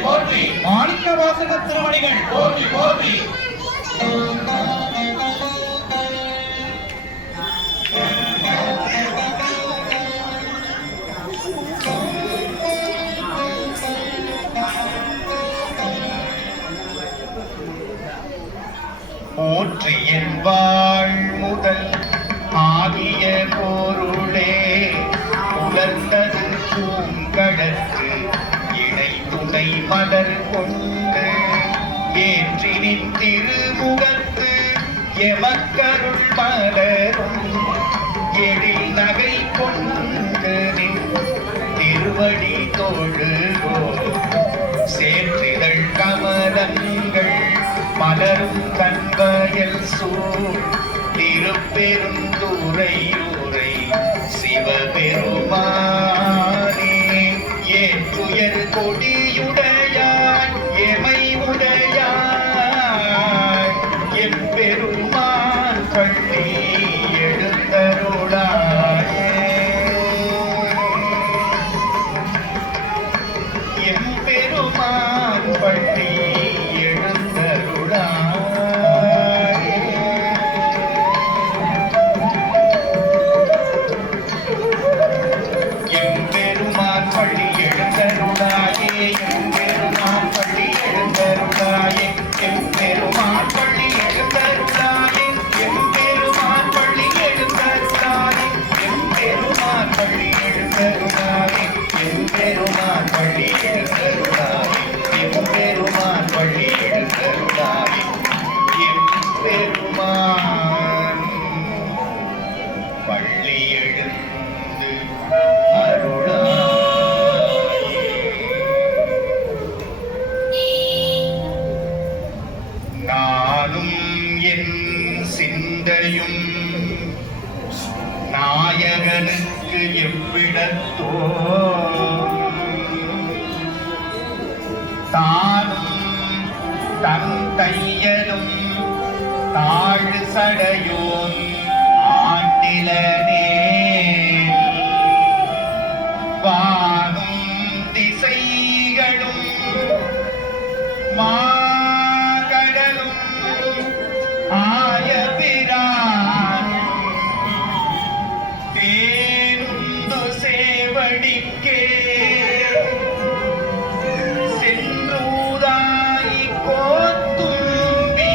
மாணிக்க வாசக திருமணிகள் போற்றி போற்றி. போற்றி என்பாள் முதல் ஆகிய பொருளே உலர்ந்தது பூங்கடற்கு இணை துணை மலர் கொண்டு ஏற்றினின் திருமுகத்து எமக்கருள் மலரும் எழில் நகை கொண்டு திருவடி தொழுகோ சேற்றிதழ் கமலங்கள் மலரும் கண்வயல் சூழ் திருப்பெருந்துறையூரை சிவபெருமானே ஏற்றுயர் கொடியுடையாய் எமை உடையாய் எம்பெருமான் பள்ளி எழுந்தருளாயே எம்பெருமான் பள்ளி சிந்தையும் நாயகனுக்கு எவ்விடத்தோ தானும் தன் தையலும் தாழ் சடையோன் ஆண்டிலனே வானும் திசைகளும் மாகடலும் ஆயபிரான் தேனுந்து சேவடிக்கே சென்றூராய் கோத்தும்பி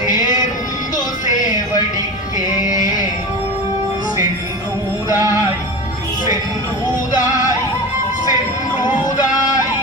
தேனுந்து சேவடிக்கே சென்றூராய் சென்றூராய் சென்றூராய்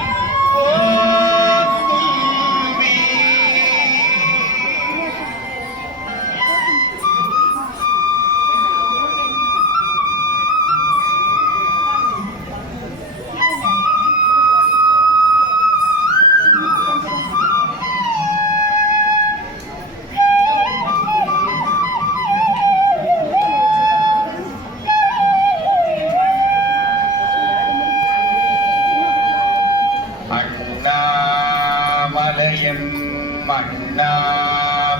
மன்னா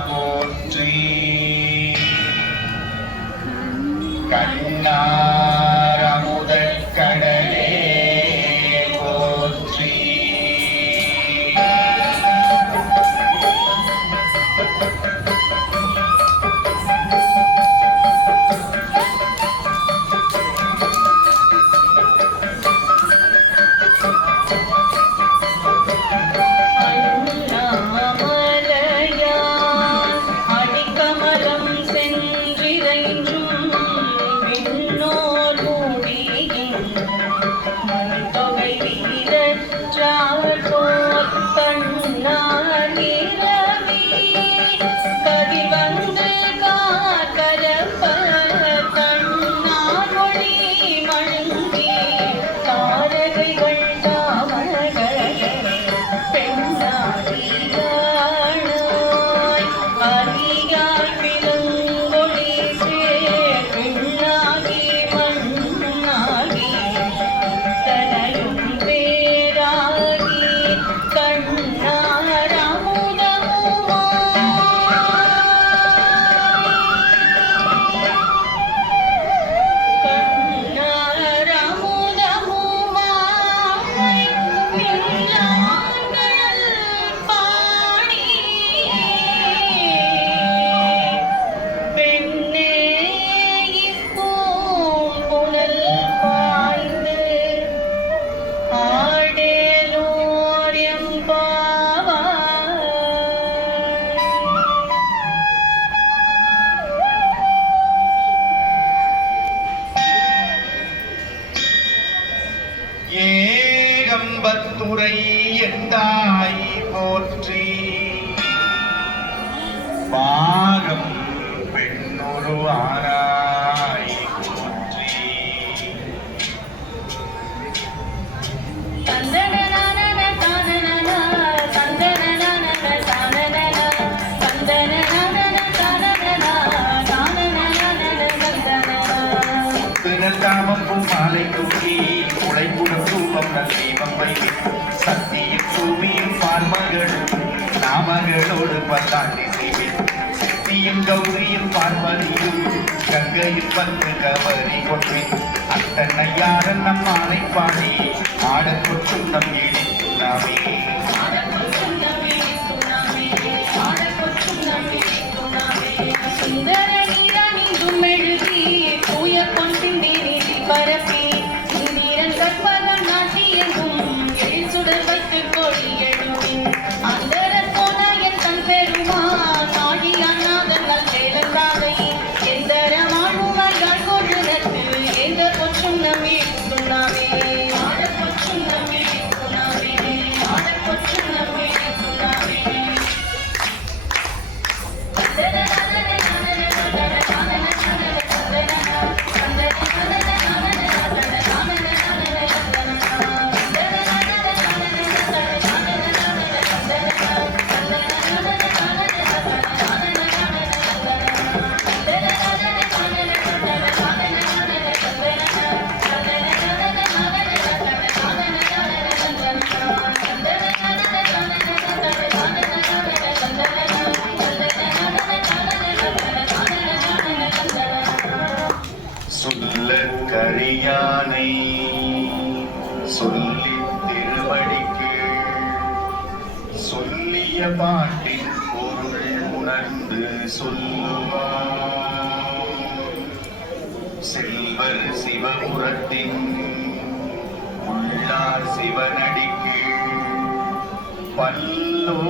போற்றி கண்ணார் அமுதக் கடலே போற்றி அண்ணாமலையாய் முறை எந்தாய் போற்றி பாகம் பெண்ணுருவானாய் போற்றி தாமம் பூமாலை தூக்கி உழைப்புடன் தூபம் தீபம் வைத்து சக்தியும் பூமியும் பார்மகளும் நாமகளோடு பல்லாண்டி செய்வேன் சித்தியும் கௌரியும் பார்வதியும் கங்கையும் வந்து கவரி கொண்டேன் அத்தன்னையாரன் நம் ஆணை பாடி ஆடக் கொட்டும் நம் ஏடித்துள்ளாமே பரப்பி நீரன் கற்பகம் நாட்டி எங்கும் எழுச்சுடர் வைத்து கொடி எழுவின் அந்தரன் போன என் தன் பெருமான் ஆகியானாதன் சேலந்தாவை எந்தர மாணுவார்கள் கொழுநத்து எந்த கொச்சும் நம்பி துணாவே ஆட கொச்சும் நம்பி துணாவே ஆட கொச்சும் நம்பி துணாவே சொல்ல கரியானை சொல்லி திருவடிக்கு சொல்லிய பாட்டின் பொருள் உணர்ந்து சொல்லுவார் செல்வர் சிவபுரத்தின் உள்ளார் சிவனடிக்கு பல்லோ